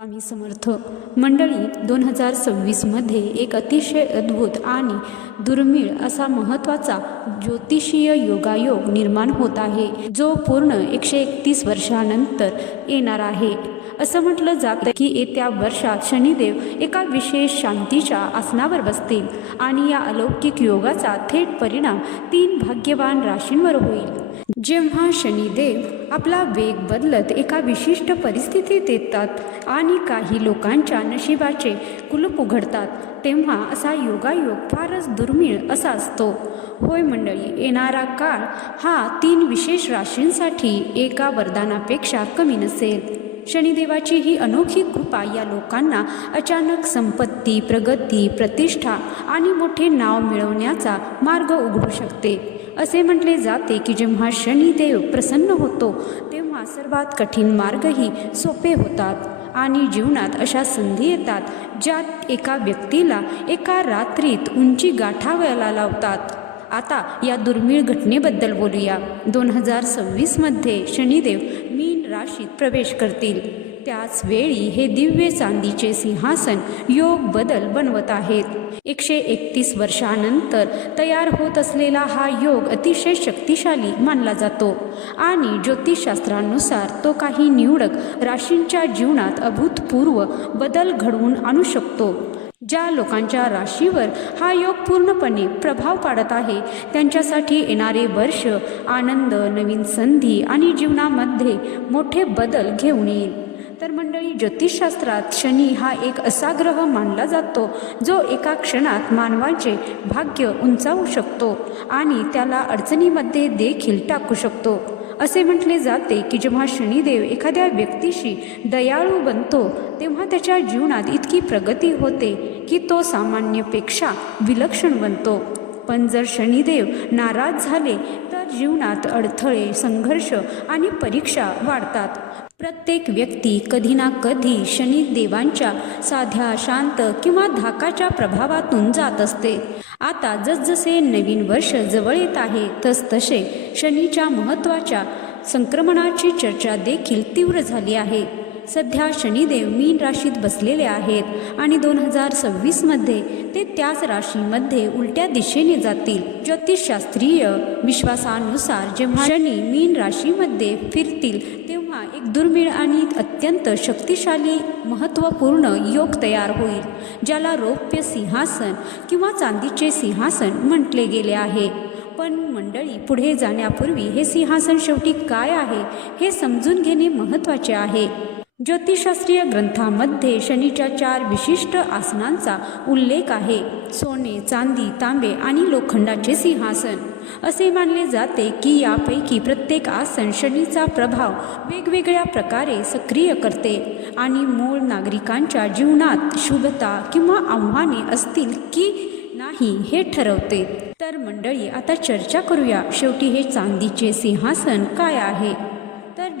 स्वामी समर्थ. मंडळी दोन हजार सव्वीसमध्ये एक अतिशय अद्भुत आणि दुर्मिळ असा महत्त्वाचा ज्योतिषीय योगायोग निर्माण होत आहे जो पूर्ण एकशे एकतीस वर्षानंतर येणार आहे. असं म्हटलं जातं की येत्या वर्षात शनिदेव एका विशेष शांतीच्या आसनावर बसतील आणि या अलौकिक योगाचा थेट परिणाम तीन भाग्यवान राशींवर होईल. जेव्हा शनिदेव आपला वेग बदलत एका विशिष्ट परिस्थितीत येतात आणि काही लोकांच्या नशिबाचे कुलूप उघडतात तेव्हा असा योगायोग फारच दुर्मिळ असा असतो. होय मंडळी येणारा काळ हा तीन विशेष राशींसाठी एका वरदानापेक्षा कमी नसेल. शनिदेवाची ही अनोखी कृपा या लोकांना अचानक संपत्ती प्रगती प्रतिष्ठा आणि मोठे नाव मिळवण्याचा मार्ग उघडू शकते. असे म्हटले जाते की जेव्हा शनिदेव प्रसन्न होतो तेव्हा सर्वात कठीण मार्गही सोपे होतात आणि जीवनात अशा संधी येतात ज्यात एका व्यक्तीला एका रात्रीत उंची गाठावयाला लावतात. आता या दुर्मिळ घटनेबद्दल बोलूया. दोन हजार सव्वीसमध्ये शनिदेव मीन राशीत प्रवेश करतील. त्याच वेळी हे दिव्य चांदीचे सिंहासन योग बदल बनवत आहेत. एकशे एकतीस वर्षानंतर तयार होत असलेला हा योग अतिशय शक्तिशाली मानला जातो. आणि ज्योतिषशास्त्रानुसार तो काही निवडक राशींच्या जीवनात अभूतपूर्व बदल घडवून आणू शकतो. ज्या लोकांच्या राशीवर हा योग पूर्णपणे प्रभाव पाडत आहे त्यांच्यासाठी येणारे वर्ष आनंद नवीन संधी आणि जीवनामध्ये मोठे बदल घेऊन येईल. तर मंडळी ज्योतिषशास्त्रात शनी हा एक असा ग्रह मानला जातो जो एका क्षणात मानवाचे भाग्य उंचावू शकतो आणि त्याला अडचणीमध्ये देखील टाकू शकतो. असे म्हटले जाते की जेव्हा शनिदेव एखाद्या व्यक्तीशी दयाळू बनतो तेव्हा त्याच्या जीवनात इतकी प्रगती होते की तो सामान्यपेक्षा विलक्षण बनतो. पण जर शनिदेव नाराज झाले तर जीवनात अडथळे संघर्ष आणि परीक्षा वाढतात. प्रत्येक व्यक्ती कधी ना कधी शनिदेवांच्या साध्या शांत किंवा धाकाच्या प्रभावातून जात असते. आता जसजसे नवीन वर्ष जवळ येत आहे तसतसे शनीच्या महत्त्वाच्या संक्रमणाची चर्चा देखील तीव्र झाली आहे. सध्या शनिदेव मीन राशीत बसलेले आहेत आणि दोन हजार सव्वीसमध्ये ते त्याच राशीमध्ये उलट्या दिशेने जातील. ज्योतिषशास्त्रीय विश्वासानुसार जेव्हा शनी मीन राशीमध्ये फिरतील तेव्हा एक दुर्मिळ आणि अत्यंत शक्तिशाली महत्त्वपूर्ण योग तयार होईल ज्याला रौप्य सिंहासन किंवा चांदीचे सिंहासन म्हटले गेले आहे. पण मंडळी पुढे जाण्यापूर्वी हे सिंहासन शेवटी काय आहे हे समजून घेणे महत्त्वाचे आहे. ज्योतिषशास्त्रीय ग्रंथामध्ये शनीच्या चार विशिष्ट आसनांचा उल्लेख आहे. सोने चांदी तांबे आणि लोखंडाचे सिंहासन. असे मानले जाते की यापैकी प्रत्येक आसन शनीचा प्रभाव वेगवेगळ्या प्रकारे सक्रिय करते आणि मूळ नागरिकांच्या जीवनात शुभता किंवा आव्हाने असतील की नाही हे ठरवते. तर मंडळी आता चर्चा करूया. शेवटी हे चांदीचे सिंहासन काय आहे?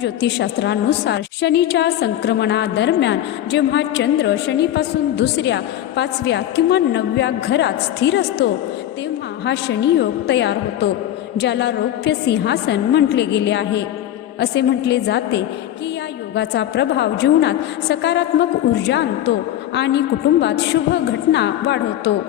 ज्योतिषशास्त्रानुसार शनीच्या संक्रमणादरम्यान जेव्हा चंद्र शनीपासून दुसऱ्या पाचव्या किंवा नवव्या घरात स्थिर असतो तेव्हा हा शनियोग तयार होतो ज्याला रौप्य सिंहासन म्हटले गेले आहे. असे म्हटले जाते की या योगाचा प्रभाव जीवनात सकारात्मक ऊर्जा आणतो आणि कुटुंबात शुभ घटना वाढवतो.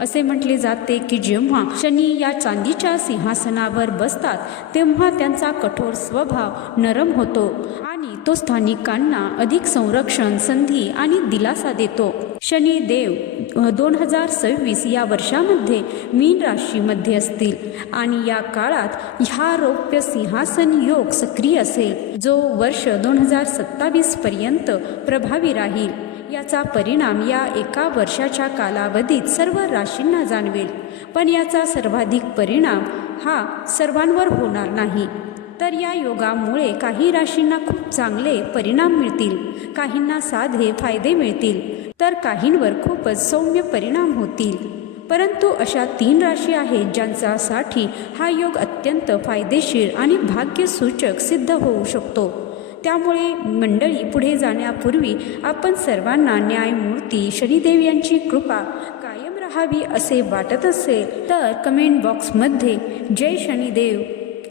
असे म्हटले जाते की जेव्हा शनी या चांदीच्या सिंहासनावर बसतात तेव्हा त्यांचा कठोर स्वभाव नरम होतो आणि तो स्थानिकांना अधिक संरक्षण संधी आणि दिलासा देतो. शनी देव दोन हजार सव्वीस या वर्षामध्ये मीन राशीमध्ये असतील आणि या काळात ह्या रौप्य सिंहासन योग सक्रिय असेल जो वर्ष दोन हजार सत्तावीस पर्यंत प्रभावी राहील. याचा परिणाम या एका वर्षाच्या कालावधीत सर्व राशींना जाणवेल. पण याचा सर्वाधिक परिणाम हा सर्वांवर होणार नाही. तर या योगामुळे काही राशींना खूप चांगले परिणाम मिळतील काहींना साधे फायदे मिळतील तर काहींवर खूपच सौम्य परिणाम होतील. परंतु अशा तीन राशी आहेत ज्यांच्यासाठी हा योग अत्यंत फायदेशीर आणि भाग्यसूचक सिद्ध होऊ शकतो. त्यामुळे मंडळी पुढे जाण्यापूर्वी आपण सर्वांना न्यायमूर्ती शनिदेव यांची कृपा कायम राहावी असे वाटत असेल तर कमेंट बॉक्समध्ये जय शनिदेव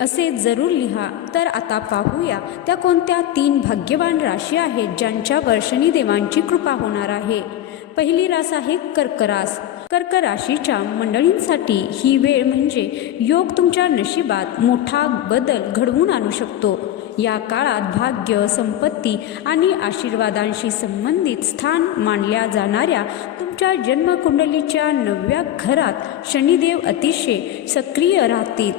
असे जरूर लिहा. तर आता पाहूया त्या कोणत्या तीन भाग्यवान राशी आहेत ज्यांच्यावर शनिदेवांची कृपा होणार आहे. पहिली रास आहे कर्करास. कर्क राशीच्या मंडळींसाठी ही वेळ म्हणजे योग तुमच्या नशिबात मोठा बदल घडवून आणू शकतो. या काळात भाग्य संपत्ती आणि आशीर्वादांशी संबंधित स्थान मानल्या जाणाऱ्या तुमच्या जन्मकुंडलीच्या नवव्या घरात शनिदेव अतिशय सक्रिय राहतील.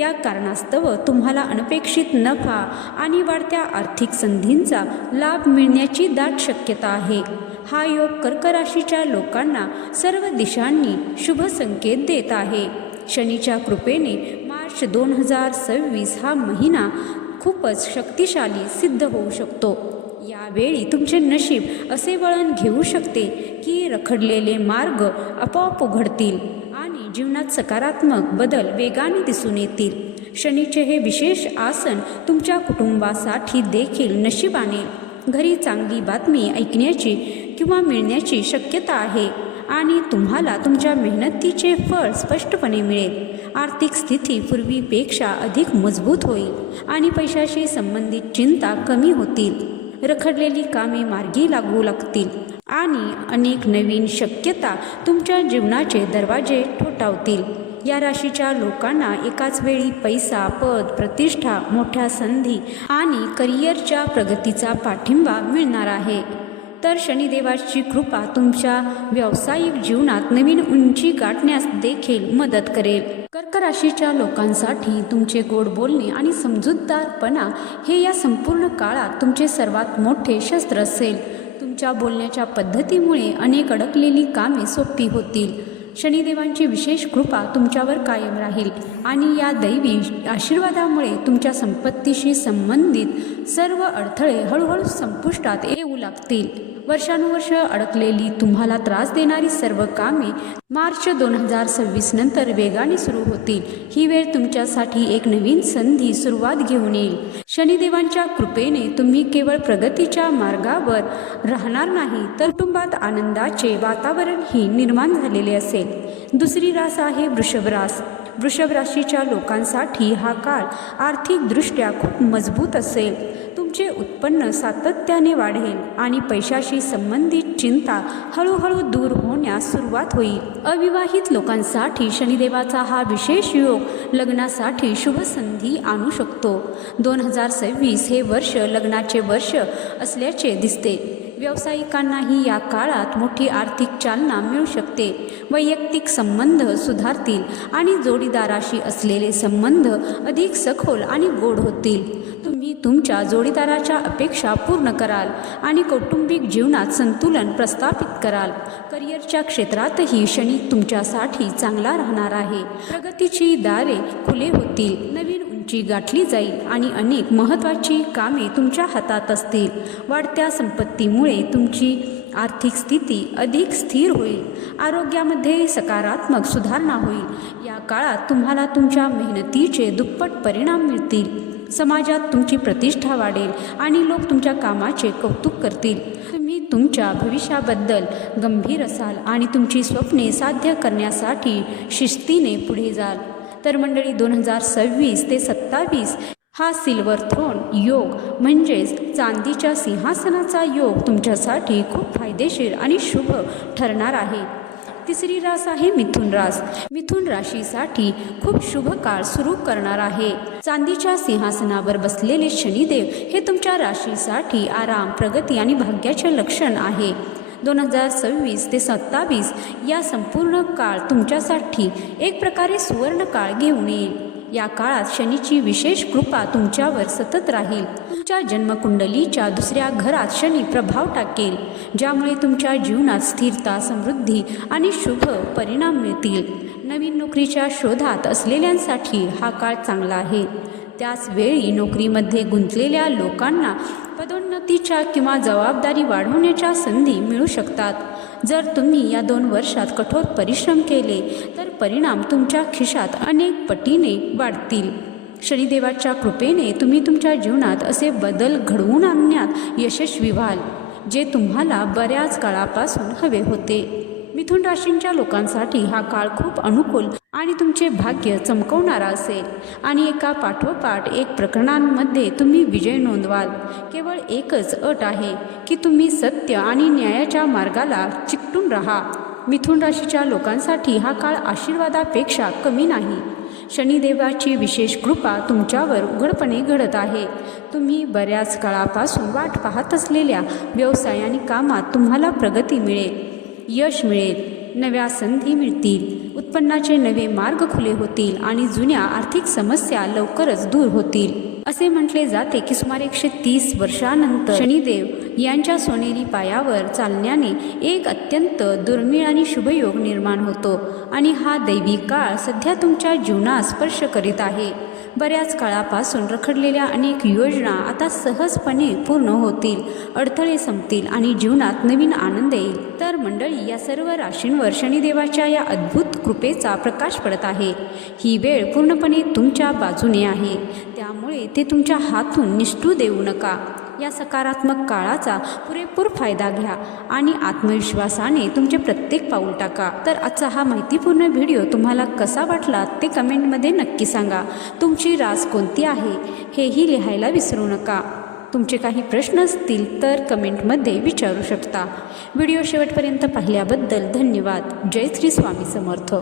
या कारणास्तव तुम्हाला अनपेक्षित नफा आणि वाढत्या आर्थिक संधींचा लाभ मिळण्याची दाट शक्यता आहे. हा योग कर्कराशीच्या लोकांना सर्व दिशांनी शुभ संकेत देत आहे. शनीच्या कृपेने मार्च दोन हजार सव्वीस हा महिना खूपच शक्तिशाली सिद्ध होऊ शकतो. यावेळी तुमचे नशीब असे वळण घेऊ शकते की रखडलेले मार्ग आपोआप उघडतील आणि जीवनात सकारात्मक बदल वेगाने दिसून येतील. शनीचे हे विशेष आसन तुमच्या कुटुंबासाठी देखील नशिबाने घरी चांगली बातमी ऐकण्याची किंवा मिळण्याची शक्यता आहे आणि तुम्हाला तुमच्या मेहनतीचे फळ स्पष्टपणे मिळेल. आर्थिक स्थिती पूर्वीपेक्षा अधिक मजबूत होईल आणि पैशाशी संबंधित चिंता कमी होतील. रखडलेली कामे मार्गी लागू लागतील आणि अनेक नवीन शक्यता तुमच्या जीवनाचे दरवाजे ठोठावतील. या राशीच्या लोकांना एकाच वेळी पैसा पद प्रतिष्ठा मोठ्या संधी आणि करिअरच्या प्रगतीचा पाठिंबा मिळणार आहे. तर शनिदेवाची कृपा तुमच्या व्यावसायिक जीवनात नवीन उंची गाठण्यास देखील मदत करेल. कर्क राशीच्या लोकांसाठी तुमचे गोड बोलणे आणि समजूतदारपणा हे या संपूर्ण काळात तुमचे सर्वात मोठे शस्त्र असेल. तुमच्या बोलण्याच्या पद्धतीमुळे अनेक अडकलेली कामे सोपी होतील. शनिदेवांची विशेष कृपा तुमच्यावर कायम राहील. आणि या दैवी आशीर्वादामुळे तुमच्या संपत्तीशी संबंधित सर्व अडथळे हळूहळू संपुष्टात येऊ लागतील. वर्षानुवर्ष अडकलेली तुम्हाला त्रास देणारी सर्व कामे मार्च दोन हजार सव्वीस नंतर वेगाने सुरू होतील. ही वेळ तुमच्यासाठी एक नवीन संधी सुरुवात घेऊन येईल. शनिदेवांच्या कृपेने तुम्ही केवळ प्रगतीच्या मार्गावर राहणार नाही तर कुटुंबात आनंदाचे वातावरणही निर्माण झालेले असेल. दुसरी रास आहे वृषभ रास. वृषभ राशीच्या लोकांसाठी हा काळ आर्थिकदृष्ट्या खूप मजबूत असेल. तुमचे उत्पन्न सातत्याने वाढेल आणि पैशाशी संबंधित चिंता हळूहळू दूर होण्यास सुरुवात होईल अविवाहित लोकांसाठी शनिदेवाचा हा विशेष योग लग्नासाठी शुभ संधी आणू शकतो. दोन हजार सव्वीस हे वर्ष लग्नाचे वर्ष असल्याचे दिसते. व्यावसायिकांनाही या काळात मोठी आर्थिक चालना मिळू शकते. वैयक्तिक संबंध सुधारतील आणि जोडीदाराशी असलेले संबंध अधिक सखोल आणि गोड होतील. तुम्ही तुमच्या जोडीदाराच्या अपेक्षा पूर्ण कराल आणि कौटुंबिक जीवनात संतुलन प्रस्थापित कराल. करिअरच्या क्षेत्रातही शनी तुमच्यासाठी चांगला राहणार आहे. प्रगतीची दारे खुले होतील. नवीन उंची गाठली जाईल आणि अनेक महत्त्वाची कामे तुमच्या हातात असतील. वाढत्या संपत्तीमुळे तुमची आर्थिक स्थिती अधिक स्थिर होईल. आरोग्यामध्ये सकारात्मक सुधारणा होईल. या काळात तुम्हाला तुमच्या मेहनतीचे दुप्पट परिणाम मिळतील. समाजात तुमची प्रतिष्ठा वाढेल आणि लोक तुमच्या कामाचे कौतुक करतील. तुम्ही तुमच्या भविष्याबद्दल गंभीर असाल आणि तुमची स्वप्ने साध्य करण्यासाठी शिस्तीने पुढे जाल. तर मंडळी दोन हजार सव्वीस ते सत्तावीस हा सिल्वर थ्रोन योग म्हणजेच चांदीच्या सिंहासनाचा योग तुमच्यासाठी खूप फायदेशीर आणि शुभ ठरणार आहे. तिसरी रास आहे मिथुन रास. मिथुन राशीसाठी खूप शुभ काळ सुरू करणार आहे. चांदीच्या सिंहासनावर बसलेले शनिदेव हे तुमच्या राशीसाठी आराम प्रगती आणि भाग्याचे लक्षण आहे. दोन हजार सव्वीस ते सत्तावीस या संपूर्ण काळ तुमच्यासाठी एक प्रकारे सुवर्ण काळ घेऊन येईल. या काळात शनीची विशेष कृपा तुमच्यावर सतत राहील. तुमच्या जन्मकुंडलीच्या दुसऱ्या घरात शनी प्रभाव टाकेल ज्यामुळे तुमच्या जीवनात स्थिरता समृद्धी आणि शुभ परिणाम मिळतील. नवीन नोकरीच्या शोधात असलेल्यांसाठी हा काळ चांगला आहे. त्याचवेळी नोकरीमध्ये गुंतलेल्या लोकांना पदोन्नतीच्या किंवा जबाबदारी वाढवण्याच्या संधी मिळू शकतात. जर तुम्ही या दोन वर्षात कठोर परिश्रम केले तर परिणाम तुमच्या खिशात अनेक पटीने वाढतील. शनिदेवाच्या कृपेने तुम्ही तुमच्या जीवनात असे बदल घडवून आणण्यात यशस्वी व्हाल जे तुम्हाला बऱ्याच काळापासून हवे होते. मिथुन राशींच्या लोकांसाठी हा काळ खूप अनुकूल आणि तुमचे भाग्य चमकवणारा असेल. आणि एका पाठोपाठ एक प्रकरणांमध्ये तुम्ही विजय नोंदवाल. केवळ एकच अट आहे की तुम्ही सत्य आणि न्यायाच्या मार्गाला चिकटून राहा. मिथुन राशीच्या लोकांसाठी हा काळ आशीर्वादापेक्षा कमी नाही. शनिदेवाची विशेष कृपा तुमच्यावर उघडपणे घडत आहे. तुम्ही बऱ्याच काळापासून वाट पाहत असलेल्या व्यवसाय आणि कामात तुम्हाला प्रगती मिळेल. यश मिळेल. नव्या संधी मिळतील. उत्पन्नाचे नवे मार्ग खुले होतील आणि जुन्या आर्थिक समस्या लवकरच दूर होतील. असे म्हटले जाते की सुमारे एकशे तीस वर्षानंतर शनिदेव यांच्या सोनेरी पायावर चालण्याने एक अत्यंत दुर्मिळ आणि शुभयोग निर्माण होतो. आणि हा दैवी काळ सध्या तुमच्या जीवनात स्पर्श करीत आहे. बऱ्याच काळापासून रखडलेल्या अनेक योजना आता सहजपणे पूर्ण होतील अडथळे संपतील आणि जीवनात नवीन आनंद येईल. तर मंडळी या सर्व राशींवर शनिदेवाच्या या अद्भुत कृपेचा प्रकाश पडत आहे. ही वेळ पूर्णपणे तुमच्या बाजूने आहे. त्यामुळे ते तुमच्या हातून निष्ठू देऊ नका. या सकारात्मक काळाचा पुरेपूर फायदा घ्या आणि आत्मविश्वासाने तुमचे प्रत्येक पाऊल टाका. तर आजचा हा माहितीपूर्ण व्हिडिओ तुम्हाला कसा वाटला ते कमेंटमध्ये नक्की सांगा. तुमची रास कोणती आहे हेही लिहायला विसरू नका. तुमचे काही प्रश्न असतील तर कमेंटमध्ये विचारू शकता. व्हिडिओ शेवटपर्यंत पाहिल्याबद्दल धन्यवाद. जय श्री स्वामी समर्थ.